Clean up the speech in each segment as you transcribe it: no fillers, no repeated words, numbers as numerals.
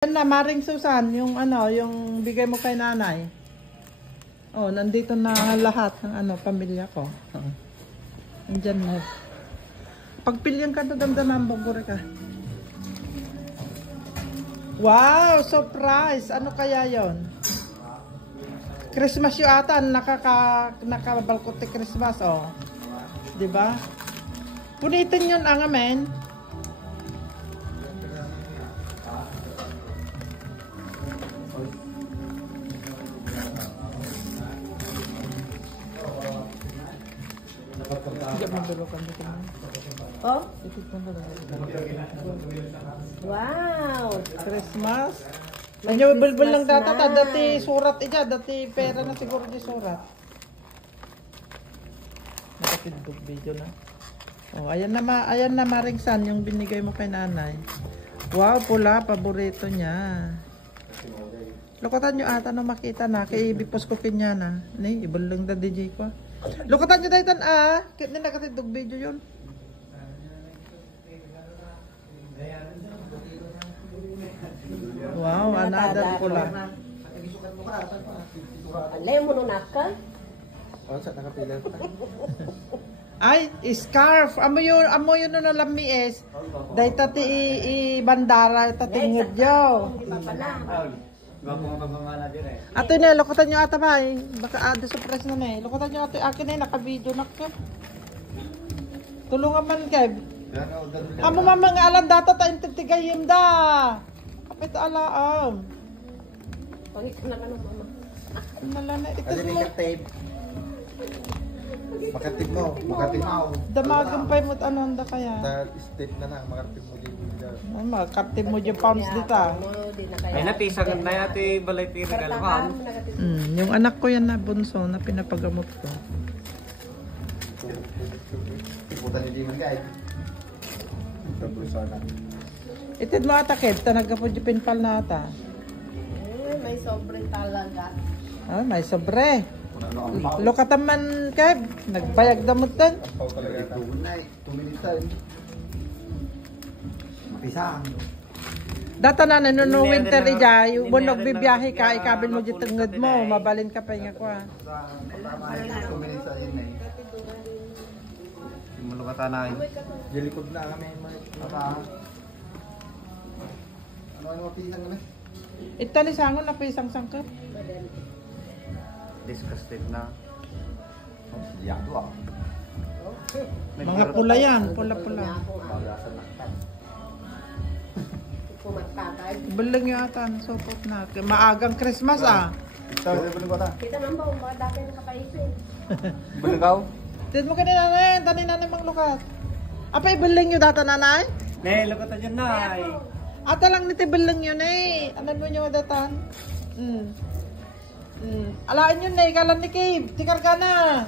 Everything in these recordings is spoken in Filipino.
Yan na, Maring Susan, yung ano, yung bigay mo kay nanay. Oh, nandito na lahat ng ano, pamilya ko. Oh. Nandiyan na. Pagpilyan ka na damdaman, bugure ka. Wow, surprise! Ano kaya yon? Christmas yung ata, nakabalkote Christmas, oh. Diba? Punitin yun ang amen. Oh? Wow! Christmas. Anyo bulbul lang dati surat ija, dati pera na siguro di surat. Nakapindog video na. Oh, ayan na Maring San yung binigay mo kay nanay. Wow, pula, paborito niya. Lukotan nyo ata no makita na kay ibipos ko kinya na. Ni ibulong da DJ ko. Lukotan nyo daytan kit ni nakatindog video yun. Wow, another pula. Alay mo nun ka? Sa nakapila. Ay, scarf. Amo yun no lami es. Day tati i bandara tatingod yo. Ato na lokotan nyo ata ba baka surprise na na lokotan nyo ato akin na naka-video na ka. Tulungan man kay. Amo mamang alam data ta intitigayim da. Kapit alaam. Pangit na ano mama. Nalana ito Kasi mo. Makatip mo. Makatip mo. Damagan pa mo ano da kaya. Step na lang. Makatip mo dito. Makatip mo yung pounds dita. Ay napisagan na yati balay tinagalakan. Yung anak ko yan na bunso na pinapagamot ko. Iputan ni Dimon guys. Itid mo ata kid, tanaga po yung pinpal na ata. May sobre talaga. Ah, may sobre. Lokatan man kid, nagbayag damot din. Ampaw talaga ito. 2 minutes time. Mapisang. Data na no winter ija, yung bunog bibiyahe ka, ikabil mo yung tungod mo, mabalin ka pa nga ko 2 minutes time na eh. Mulukatan na. Jalikod na kami. Ano mapisang kami? Itali sangon na pisang sangkap. Disgusted na. Yado ah. Mga pula yan, pula-pula. Magasan na. Kumatatay. Bulang yata, sopot na. Maagang Christmas Ito, bulong ko ta. Kita naman ba, mga dati nakapaisip. Bulong ka? Tid mo kanina nanay, tani nanay mang lukat. Apa ibuling yung data nanay? Ne, lukatan dyan na. Ata lang ni tibuling yun Anan mo nyo datan? Alaan yun kalan ni Cave. Tikar ka na.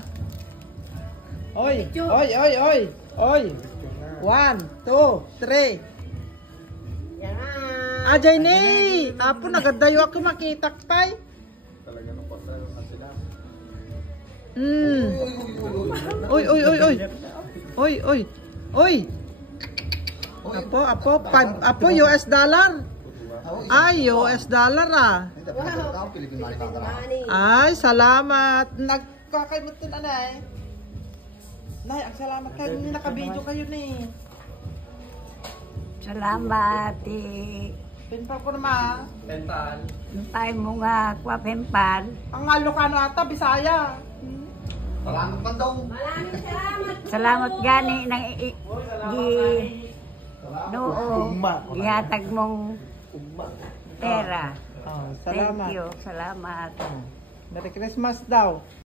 Oy, oy, oy, oy. Oy. 1, 2, 3. Yan. Ajay ni. Apo nagadayo ako makitak tay. Talaga nung pasa na sila. Oy, oy, oy, oy. Oy, oy. Oy. Apo US dollar. Ay, US dollar Ay, salamat. Nagkakaimot din anay. Nay, ang salamat kayo. Naka-video kayo ni. Salamat Pinpal ko naman. Pental. tayo mo nga kwa pempal. Ang Ilocano ata, Bisaya. Salamat man daw. Maraming salamat. Salamat gani nang gihatag mong pera. Oh, Thank salamat. you. Salamat. Merry Christmas daw.